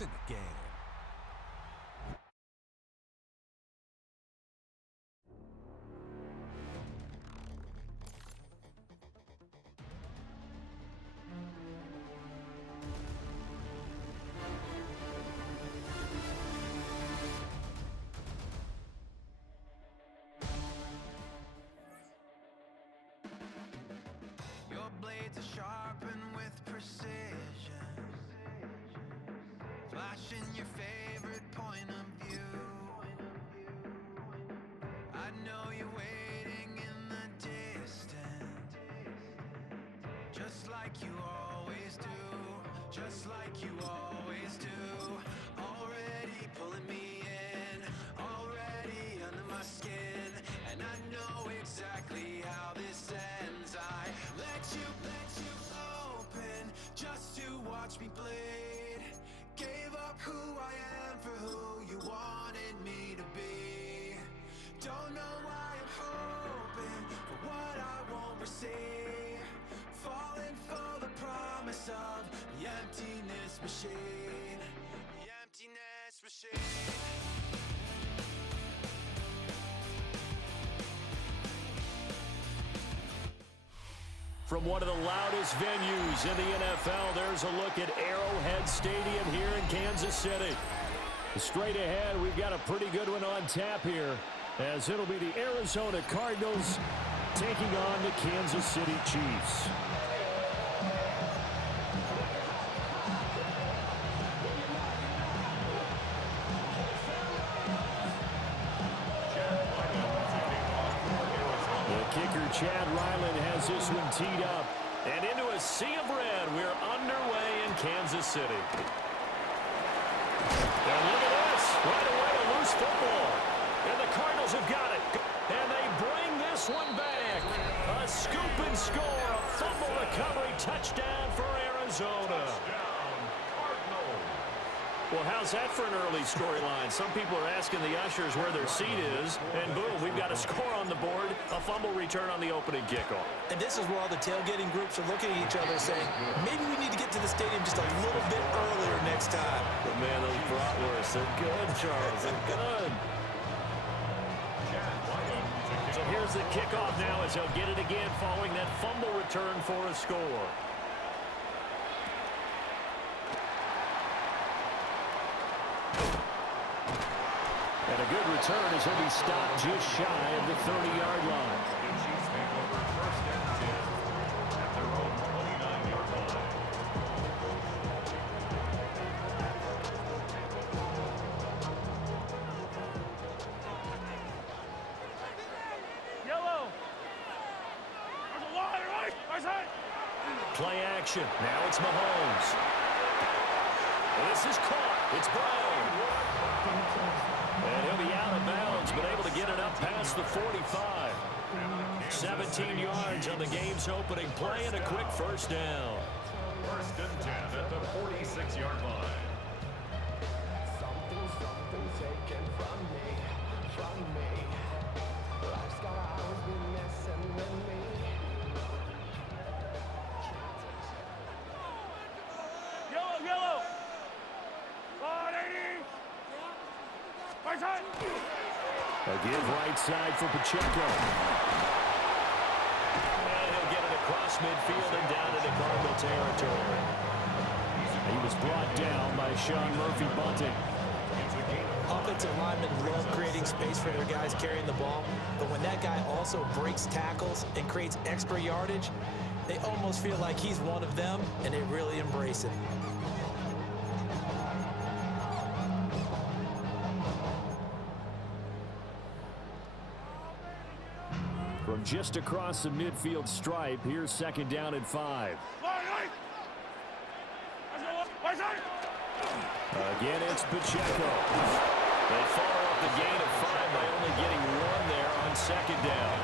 It's in the game. Your blades are sharpened with precision, flashing your favorite point of view. I know you're waiting in the distance, just like you always do, just like you always do. Already pulling me in, already under my skin, and I know exactly how this ends. I let you open just to watch me bleed. Gave up who I am for who you wanted me to be. Don't know why I'm hoping for what I won't receive. Falling for the promise of the emptiness machine. The emptiness machine. From one of the loudest venues in the NFL, there's a look at Arrowhead Stadium here in Kansas City. Straight ahead, we've got a pretty good one on tap here, as it'll be the Arizona Cardinals taking on the Kansas City Chiefs. Kicker Chad Ryland has this one teed up. And into a sea of red, we're underway in Kansas City. And look at this. Right away, a loose football. And the Cardinals have got it. And they bring this one back. A scoop and score. A fumble recovery touchdown for Arizona. Well, how's that for an early storyline? Some people are asking the ushers where their seat is, and boom, we've got a score on the board, a fumble return on the opening kickoff. And this is where all the tailgating groups are looking at each other saying, maybe we need to get to the stadium just a little bit earlier next time. But man, those bratwursts, they're good, Charles, they're good. So here's the kickoff now as they'll get it again following that fumble return for a score. And a good return as he'll be stopped just shy of the 30-yard line. The Chiefs take over first and 10 at their own 29-yard line. Yellow. There's a line, right? Right side. Play action. Now it's Mahomes. This is caught. It's Brown. And he'll be out of bounds, but able to get it up past the 45. 17 yards on the game's opening play and a quick first down. First and 10 at the 46-yard line. Something taken from me. Life's got always been messing with me. Yellow. 180. Right side. A give right side for Pacheco. And he'll get it across midfield and down into Cardinal territory. He was brought down by Sean Murphy-Bunting. Offensive linemen love creating space for their guys carrying the ball, but when that guy also breaks tackles and creates extra yardage, they almost feel like he's one of them, and they really embrace it. From just across the midfield stripe, here's second down and 5. Again, it's Pacheco. They follow up the gain of 5 by only getting 1 there on second down.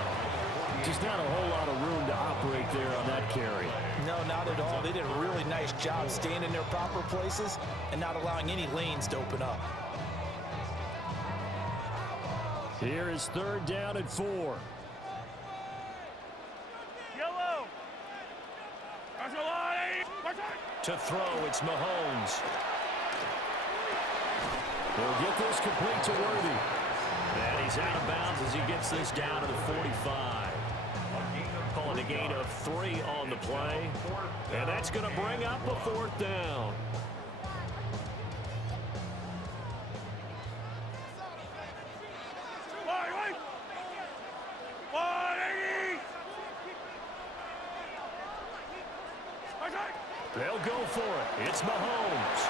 Just not a whole lot of room to operate there on that carry. No, not at all. They did a really nice job staying in their proper places and not allowing any lanes to open up. Here is third down and 4. Yellow. To throw, it's Mahomes. He'll get this complete to Worthy. And he's out of bounds as he gets this down to the 45. Calling a gain of 3 on the play. And that's going to bring up a 4th down. They'll go for it. It's Mahomes.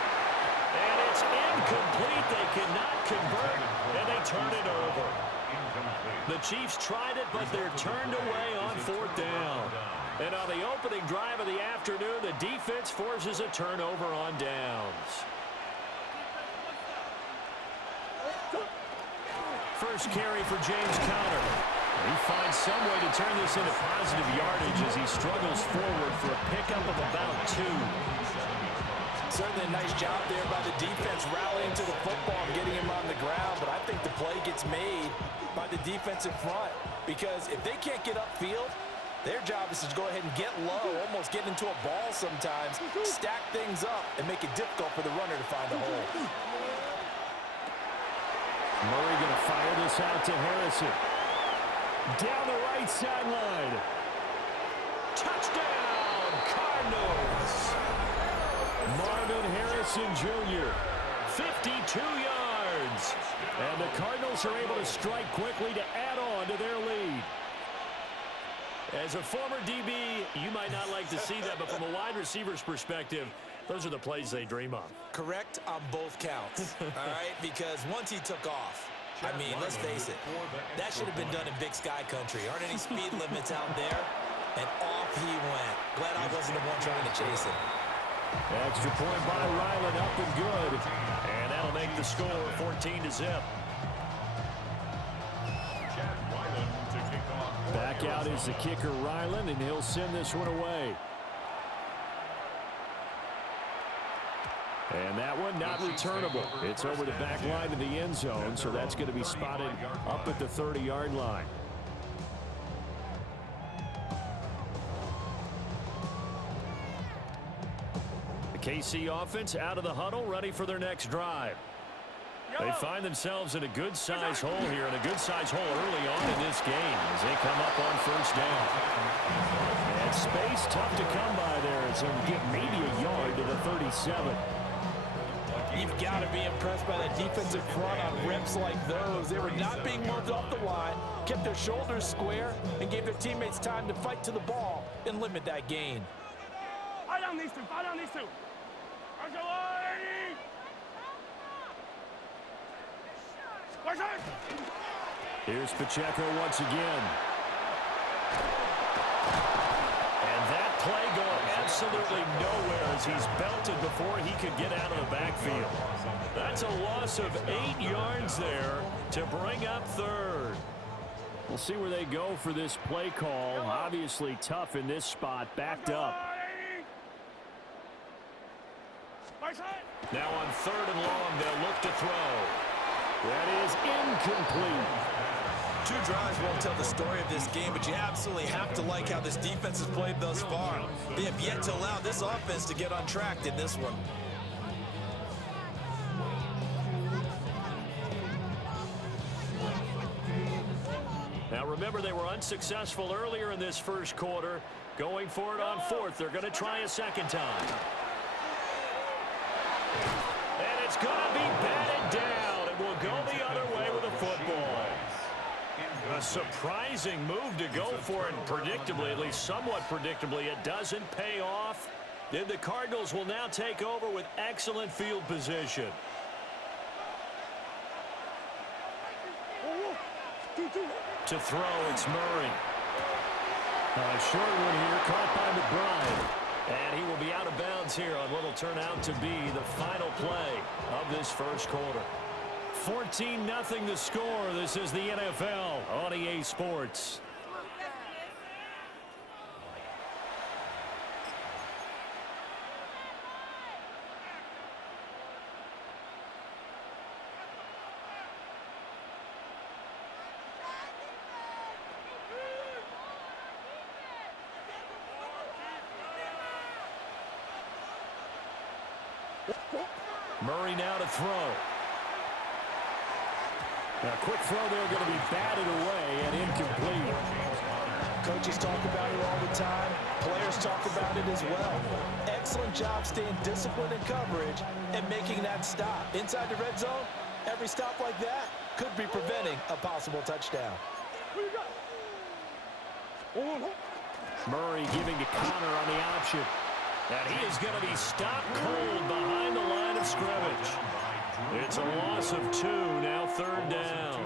And it's incomplete. They cannot convert, and they turn it over. The Chiefs tried it, but they're turned away on 4th down. And on the opening drive of the afternoon, the defense forces a turnover on downs. First carry for James Conner. He finds some way to turn this into positive yardage as he struggles forward for a pickup of about 2. Certainly a nice job there by the defense rallying to the football and getting him on the ground, but I think the play gets made by the defensive front because if they can't get upfield, their job is to go ahead and get low, almost get into a ball sometimes, stack things up, and make it difficult for the runner to find a hole. Murray going to fire this out to Harrison. Down the right sideline. Touchdown, Cardinals. Marvin Harrison Jr., 52 yards. And the Cardinals are able to strike quickly to add on to their lead. As a former DB, you might not like to see that, but from a wide receiver's perspective, those are the plays they dream of. Correct on both counts, all right? Because once he took off, I mean, let's face it, that should have been done in Big Sky Country. Aren't any speed limits out there? And off he went. Glad I wasn't the one trying to chase it. Extra point by Ryland, up and good. And that'll make the score 14-0. Back out is the kicker, Ryland, and he'll send this one away. And that one not returnable. It's over the back line of the end zone, so that's going to be spotted up at the 30-yard line. The KC offense out of the huddle, ready for their next drive. They find themselves in a good-sized hole here, and a good-sized hole early on in this game as they come up on 1st down. And space tough to come by there as they'll get maybe a yard to the 37. You've got to be impressed by that defensive front on reps like those. They were not being moved off the line, kept their shoulders square, and gave their teammates time to fight to the ball and limit that gain. Fire down these two. Fire down these two. Here's Pacheco once again. And that play going absolutely nowhere as he's belted before he could get out of the backfield. That's a loss of 8 yards there to bring up 3rd. We'll see where they go for this play call. Obviously tough in this spot, backed up. Now on 3rd and long, they'll look to throw. That is incomplete. 2 drives won't tell the story of this game, but you absolutely have to like how this defense has played thus far. They have yet to allow this offense to get on track in this one. Now remember, they were unsuccessful earlier in this first quarter. Going for it on 4th. They're going to try a second time. And it's going to be batted down. It will go the other way with a football. A surprising move to go for it, and predictably, at least somewhat predictably, it doesn't pay off. Then the Cardinals will now take over with excellent field position. To throw, it's Murray. A short one here, caught by McBride. And he will be out of bounds here on what will turn out to be the final play of this first quarter. 14-0 the score. This is the NFL on EA Sports. Murray now to throw. A quick throw there going to be batted away and incomplete. Coaches talk about it all the time. Players talk about it as well. Excellent job staying disciplined in coverage and making that stop. Inside the red zone, every stop like that could be preventing a possible touchdown. Murray giving to Connor on the option. And he is going to be stopped cold behind the line of scrimmage. It's a loss of 2, now 3rd down.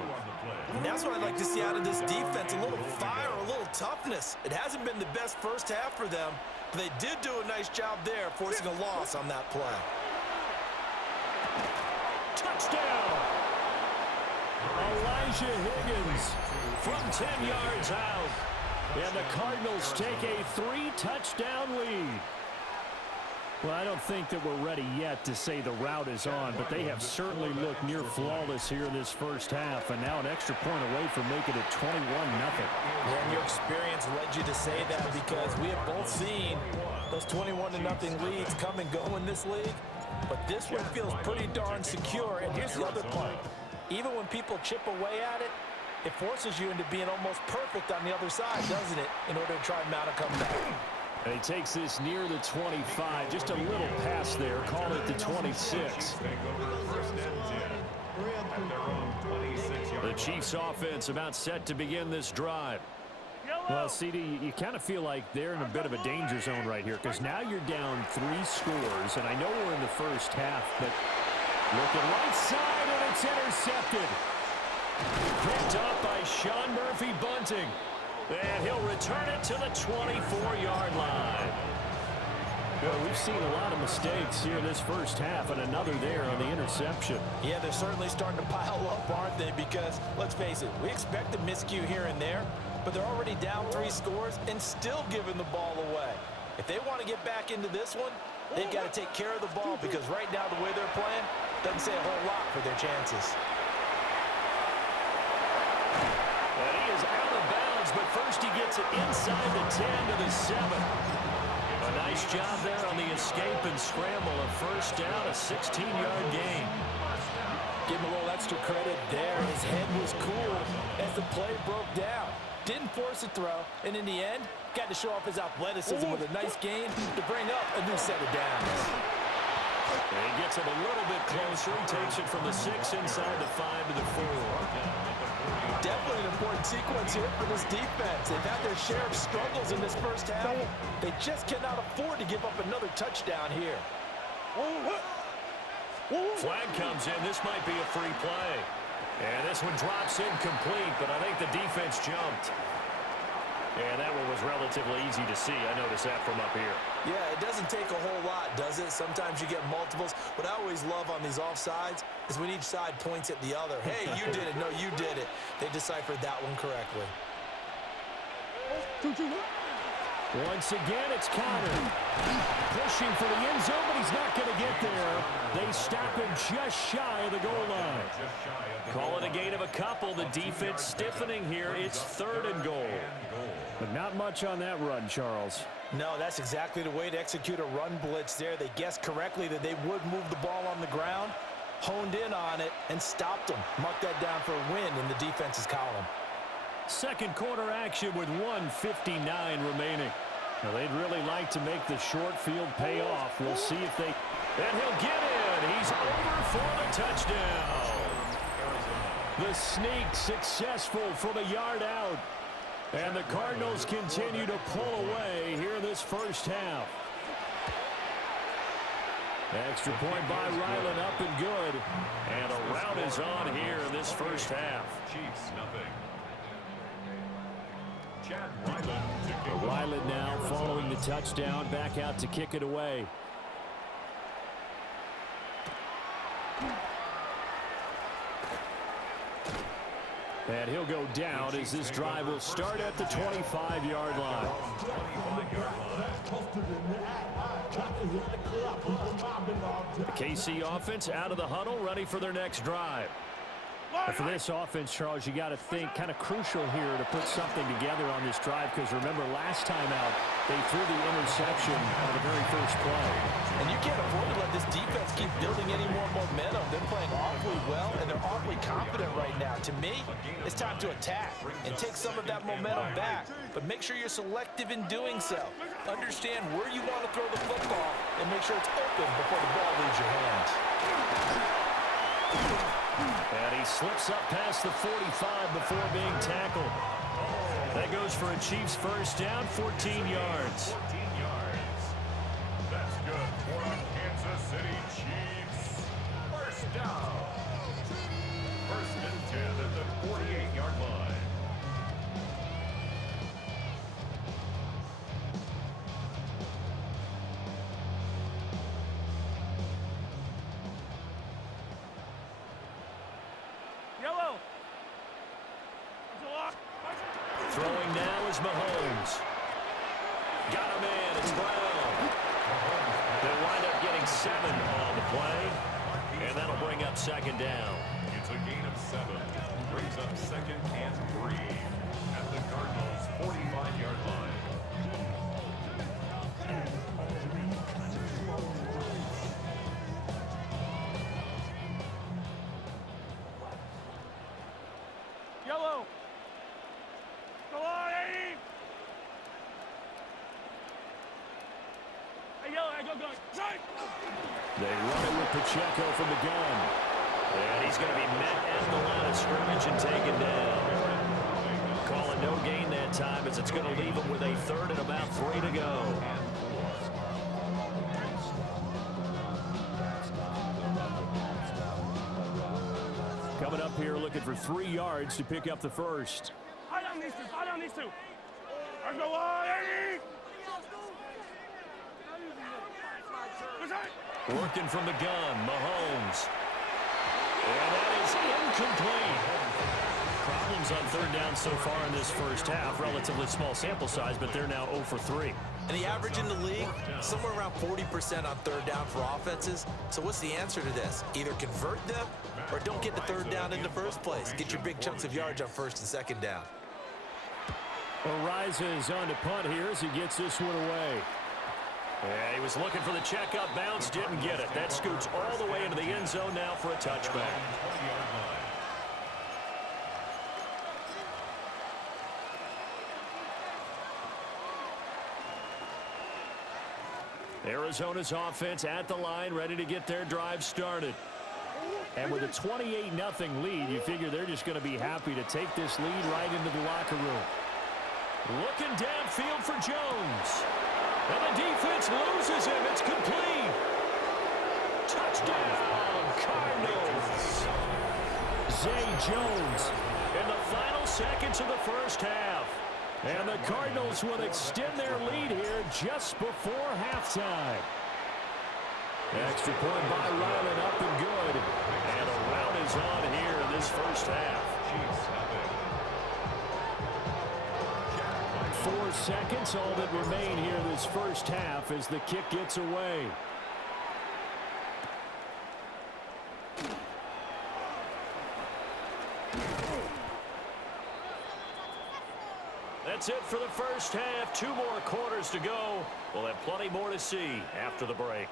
And that's what I'd like to see out of this defense, a little fire, a little toughness. It hasn't been the best first half for them, but they did do a nice job there, forcing a loss on that play. Touchdown! Elijah Higgins from 10 yards out. And the Cardinals take a 3-touchdown lead. Well, I don't think that we're ready yet to say the route is on, but they have certainly looked near flawless here in this first half, and now an extra point away from making it 21-0. Yeah, and your experience led you to say that because we have both seen those 21-0 leads come and go in this league, but this one feels pretty darn secure, and here's the other part. Even when people chip away at it, it forces you into being almost perfect on the other side, doesn't it, in order to try and mount a comeback. And he takes this near the 25. Just a little pass there. Call it the 26. The Chiefs offense about set to begin this drive. Well, CD, you kind of feel like they're in a bit of a danger zone right here because now you're down 3 scores, and I know we're in the first half, but looking right side, and it's intercepted. Picked up by Sean Murphy Bunting. And he'll return it to the 24-yard line. Well, we've seen a lot of mistakes here this first half, and another there on the interception. Yeah, they're certainly starting to pile up, aren't they? Because, let's face it, we expect a miscue here and there, but they're already down 3 scores and still giving the ball away. If they want to get back into this one, they've got to take care of the ball because right now the way they're playing doesn't say a whole lot for their chances. And he is out of bounds, but first he gets it inside the 10 to the 7. A nice job there on the escape and scramble. A first down, a 16-yard gain. Give him a little extra credit there. His head was cool as the play broke down. Didn't force a throw, and in the end, got to show off his athleticism with a nice gain to bring up a new set of downs. And he gets it a little bit closer. He takes it from the 6 inside the 5 to the 4. Definitely an important sequence here for this defense. They've had their share of struggles in this first half. They just cannot afford to give up another touchdown here. Flag comes in. This might be a free play. And this one drops incomplete, but I think the defense jumped. And that one was relatively easy to see. I noticed that from up here. Yeah, it doesn't take a whole lot, does it? Sometimes you get multiples. What I always love on these offsides is when each side points at the other. Hey, you did it. No, you did it. They deciphered that one correctly. Once again, it's Connor. Pushing for the end zone, but he's not going to get there. They stop him just shy of the goal line. Call it a gain of a couple. The defense stiffening here. It's 3rd and goal. But not much on that run, Charles. No, that's exactly the way to execute a run blitz there. They guessed correctly that they would move the ball on the ground, honed in on it, and stopped them. Mark that down for a win in the defense's column. Second quarter action with 1:59 remaining. Now, they'd really like to make the short field pay off. We'll see if they... And he'll get in. He's over for the touchdown. The sneak successful from a yard out. And the Cardinals continue to pull away here in this first half. Extra point by Ryland, up and good. And a rout is on here in this first half. Chiefs, nothing. Ryland now following the touchdown, back out to kick it away. And he'll go down as this drive will start at the 25-yard line. The KC offense out of the huddle, ready for their next drive. And for this offense, Charles, you got to think kind of crucial here to put something together on this drive because remember last time out, They threw the interception on the very first play. And you can't afford to let this defense keep building any more momentum. They're playing awfully well, and they're awfully confident right now. To me, it's time to attack and take some of that momentum back. But make sure you're selective in doing so. Understand where you want to throw the football and make sure it's open before the ball leaves your hands. And he slips up past the 45 before being tackled. That goes for a Chiefs first down, 14 yards. 14 yards. That's good for a Kansas City Chiefs. First down. First and 10 at the 48-yard line. Yellow. Throwing now is Mahomes. Got him in. It's Brown. They'll wind up getting 7 on the play, and that'll bring up second down. It's a gain of 7. Brings up second and 3 at the Cardinals' 45-yard line. Yellow. Go on, Eddie. Hey, yellow, hey, go. Side. They run it with Pacheco from the gun. And he's going to be met at the line of scrimmage and taken down. Calling no gain that time as it's going to leave him with a third and about 3 to go. Coming up here looking for 3 yards to pick up the first. High down these two. Let's go on, Eddie. Go side. Working from the gun, Mahomes. And that is incomplete. Problems on third down so far in this first half. Relatively small sample size, but they're now 0 for 3. And the average in the league, somewhere around 40% on third down for offenses. So what's the answer to this? Either convert them or don't get the third down in the first place. Get your big chunks of yards on first and second down. Ariza on to punt here as he gets this one away. Yeah, he was looking for the checkup bounce, didn't get it. That scoots all the way into the end zone now for a touchback. Arizona's offense at the line, ready to get their drive started. And with a 28-0 lead, you figure they're just going to be happy to take this lead right into the locker room. Looking downfield for Jones. And the defense loses him. It's complete. Touchdown, Cardinals. Zay Jones in the final seconds of the first half. And the Cardinals will extend their lead here just before halftime. Extra point by Ryland, up and good. And a round is on here in this first half. 4 seconds, all that remain here this first half as the kick gets away. That's it for the first half. 2 more quarters to go. We'll have plenty more to see after the break.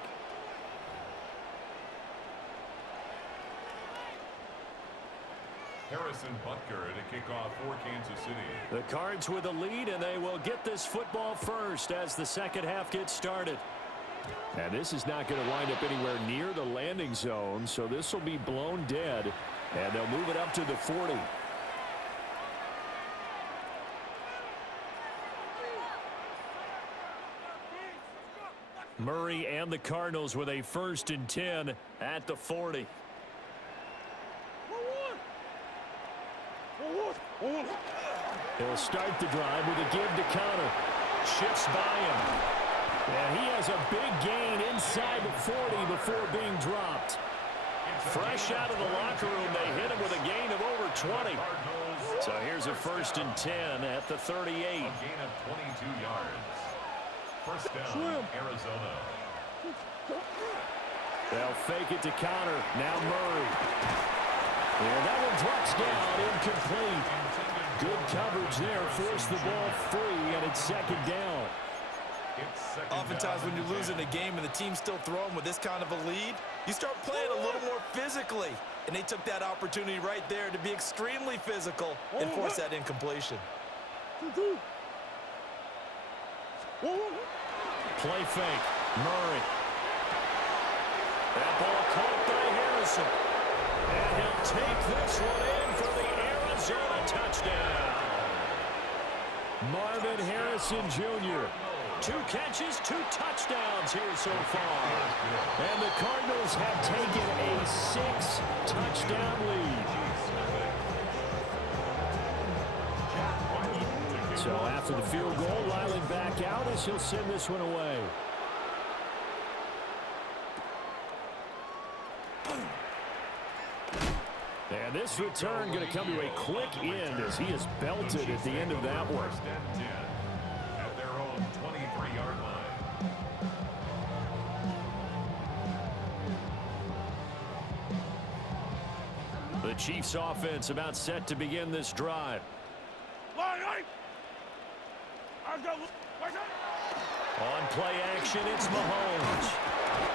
Harrison Butker to kick off for Kansas City. The Cards with a lead, and they will get this football first as the second half gets started. And this is not going to wind up anywhere near the landing zone, so this will be blown dead, and they'll move it up to the 40. Murray and the Cardinals with a 1st and 10 at the 40. He'll start the drive with a give to Connor. Shifts by him. And he has a big gain inside the 40 before being dropped. Fresh out of the locker room, they hit him with a gain of over 20. So here's a 1st and 10 at the 38. A gain of 22 yards. First down, Arizona. They'll fake it to Connor. Now Murray. And that one drops down, incomplete. Good coverage there, forced the ball free, and it's second down. Oftentimes when you're losing a game and the team's still throwing with this kind of a lead, you start playing a little more physically. And they took that opportunity right there to be extremely physical and force that incompletion. Play fake. Murray. That ball caught by Harrison. And he'll take this one in for the Arizona touchdown. Marvin Harrison Jr. 2 catches, 2 touchdowns here so far. And the Cardinals have taken a 6-touchdown lead. So after the field goal, Ryland back out as he'll send this one away. And this return going to come to a quick end as he is belted at the end of that one. First and 10 at their own 23-yard line. The Chiefs offense about set to begin this drive. On play action, it's Mahomes.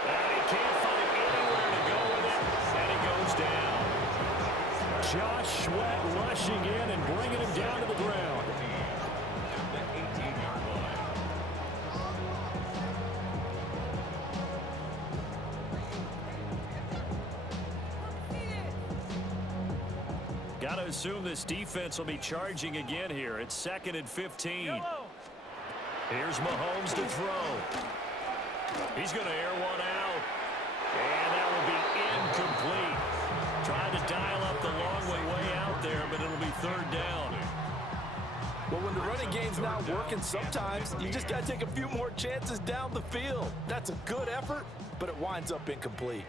And he can't find anywhere to go with it, and he goes down. Josh Sweat rushing in and bringing him down to the ground. The 18-yard line. Got to assume this defense will be charging again here. It's 2nd and 15. Here's Mahomes to throw. He's going to air one out. And that will be incomplete. Trying to dial up the long way out there, but it'll be 3rd down. Well, when the running game's not working, sometimes you just got to take a few more chances down the field. That's a good effort, but it winds up incomplete.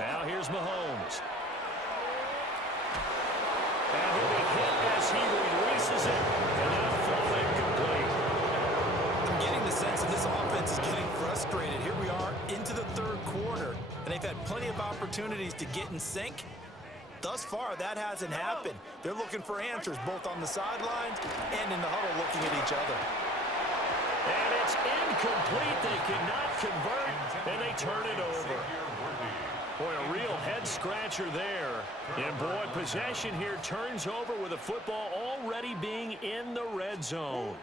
Now here's Mahomes. And he'll be hit as he releases it, and that'll fall incomplete. I'm getting the sense that this offense is getting frustrated. Here we are into the 3rd quarter, and they've had plenty of opportunities to get in sync. Thus far, that hasn't happened. They're looking for answers both on the sidelines and in the huddle looking at each other. And it's incomplete. They cannot convert, and they turn it over. Boy, a real head-scratcher there. And, boy, possession here turns over with the football already being in the red zone.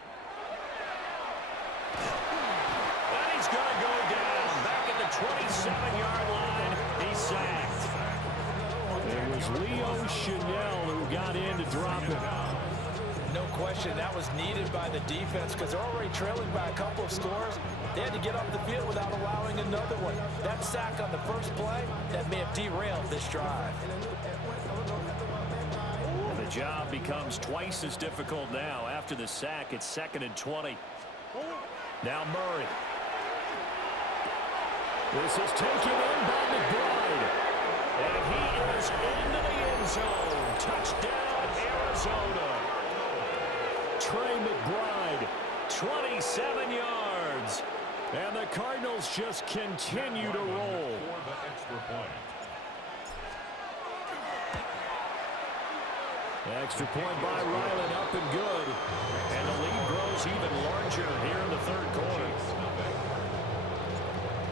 And he's going to go down. Back at the 27-yard line, he's sacked. It was Leo Chanel who got in to drop it. No question, that was needed by the defense because they're already trailing by a couple of scores. They had to get off the field without allowing another one. That sack on the first play, that may have derailed this drive. And the job becomes twice as difficult now. After the sack, it's 2nd and 20. Now Murray. This is taken in by McBride. And he is into the end zone. Touchdown, Arizona. Trey McBride, 27 yards. And the Cardinals just continue to roll. For the extra point. Extra point by Ryland, up and good. And the lead grows even larger here in the 3rd quarter.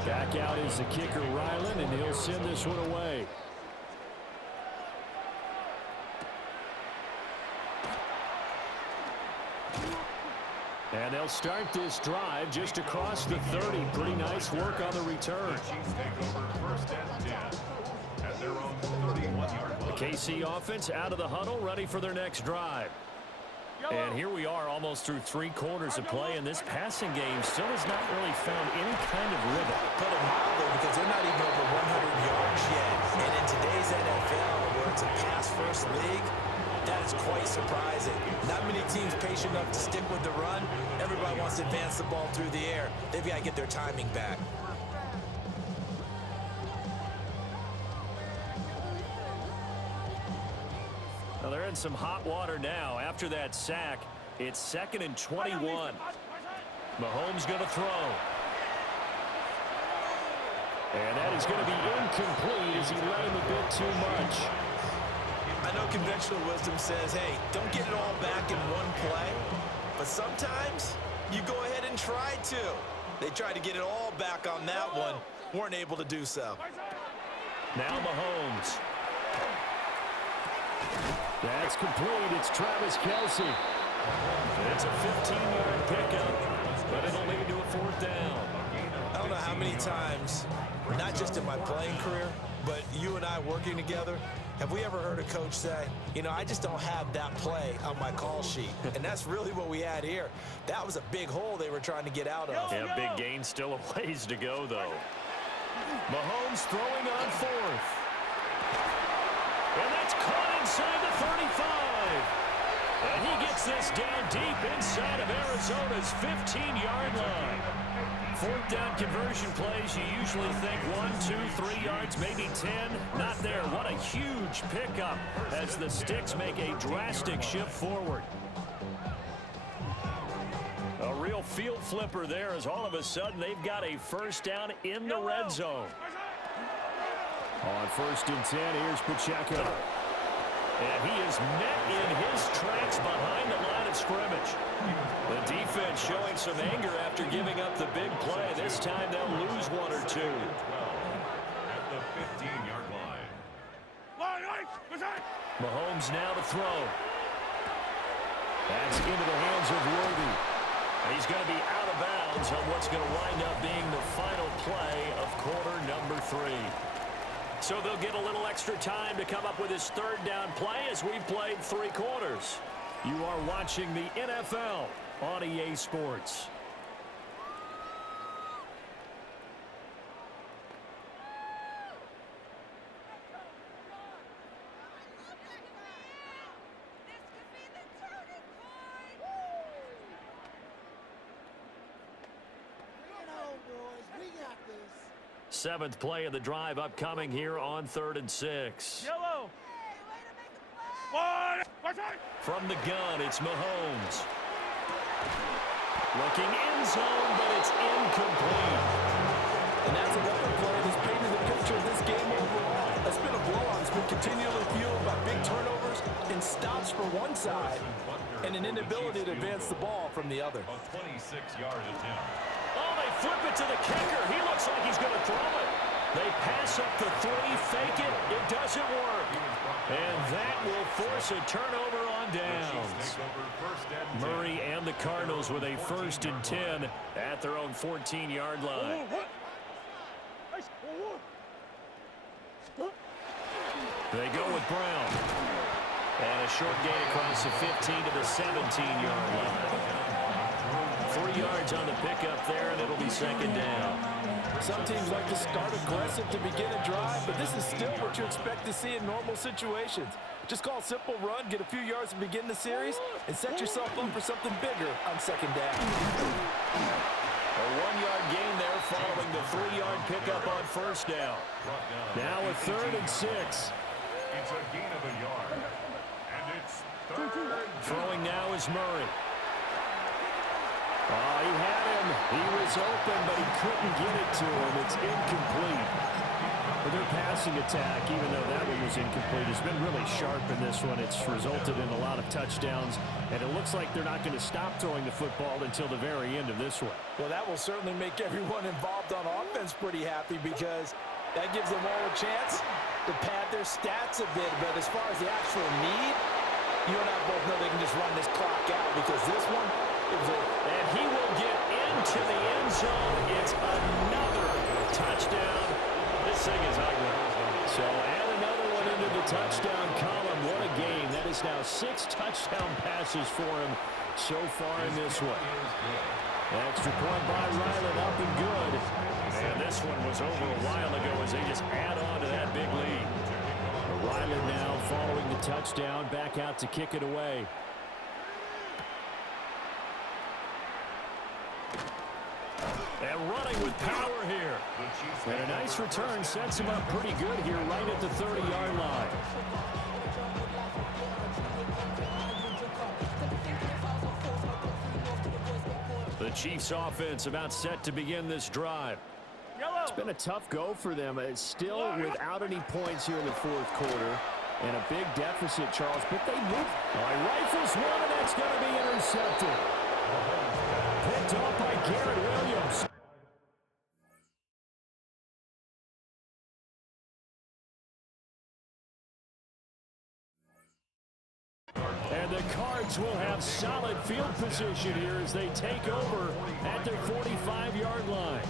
Back out is the kicker, Ryland, and he'll send this one away. And they'll start this drive just across the 30. Pretty nice work on the return. The Chiefs take over 1st and 10 at their own 31-yard line. The KC offense out of the huddle, ready for their next drive. And here we are almost through 3 quarters of play, and this passing game still has not really found any kind of rhythm. Put it mildly, because they're not even over 100 yards yet. And in today's NFL, where it's a pass-first league, that is quite surprising. Not many teams patient enough to stick with the run. Everybody wants to advance the ball through the air. They've got to get their timing back. Well, they're in some hot water now. After that sack, it's 2nd and 21. Mahomes going to throw. And that is going to be incomplete as he led him a bit too much. I know conventional wisdom says, hey, don't get it all back in one play. But sometimes you go ahead and try to. They tried to get it all back on that one. Weren't able to do so. Now Mahomes. That's complete. It's Travis Kelce. It's a 15-yard pickup, but it'll lead to a fourth down. I don't know how many times, not just in my playing career, but you and I working together, have we ever heard a coach say, you know, I just don't have that play on my call sheet? And that's really what we had here. That was a big hole they were trying to get out of. Yeah, big gain, still a ways to go, though. Mahomes throwing on fourth. And that's caught inside the 35. And he gets this down deep inside of Arizona's 15-yard line. Fourth down conversion plays, you usually think 1, 2, 3 yards, maybe 10. Not there. What a huge pickup as the Sticks make a drastic shift forward. A real field flipper there as all of a sudden they've got a first down in the red zone. On 1st and 10, here's Pacheco. And he is met in his tracks behind the line of scrimmage. The defense showing some anger after giving up the big play. This time they'll lose 1 or 2. At the 15-yard line. Mahomes now to throw. That's into the hands of Worthy. He's going to be out of bounds on what's going to wind up being the final play of quarter number 3. So they'll get a little extra time to come up with his third down play as we've played 3 quarters. You are watching the NFL on EA Sports. Seventh play of the drive upcoming here on 3rd and 6. Yellow. From the gun, it's Mahomes. Looking end zone, but it's incomplete. And that's another play that's painted the picture of this game overall. It's been a blowout. It's been continually fueled by big turnovers and stops for one side and an inability to advance the ball from the other. A 26-yard attempt. Oh, they flip it to the kicker. He looks like he's going to throw it. They pass up the 3, fake it. It doesn't work. And that will force a turnover on downs. Murray and the Cardinals with a 1st and 10 at their own 14-yard line. They go with Brown. And a short gain across the 15 to the 17-yard line. 3 yards on the pickup there, and it'll be 2nd down. Some teams like to start aggressive to begin a drive, but this is still what you expect to see in normal situations. Just call a simple run, get a few yards to begin the series, and set yourself up for something bigger on 2nd down. A 1-yard gain there following the 3-yard pickup on 1st down. Now a 3rd and 6. It's a gain of a yard. And it's 3rd. Throwing now is Murray. Oh, he had him. He was open, but he couldn't get it to him. It's incomplete. But their passing attack, even though that one was incomplete, has been really sharp in this one. It's resulted in a lot of touchdowns, and it looks like they're not going to stop throwing the football until the very end of this one. Well, that will certainly make everyone involved on offense pretty happy because that gives them all a chance to pad their stats a bit. But as far as the actual need, you and I both know they can just run this clock out because this one, it was over. And he will get into the end zone. It's another touchdown. This thing is ugly. So add another one into the touchdown column. What a game. That is now 6 touchdown passes for him so far in this one. Extra point by Ryland, up and good. And this one was over a while ago as they just add on to that big lead. Ryland now following the touchdown, back out to kick it away. And running with power here. And a nice return sets him up pretty good here right at the 30-yard line. The Chiefs offense about set to begin this drive. It's been a tough go for them. It's still without any points here in the 4th quarter. And a big deficit, Charles, but they move. Rifles one, and that's going to be intercepted. Picked off by Garrett Williams. And the Cards will have solid field position here as they take over at their 45-yard line.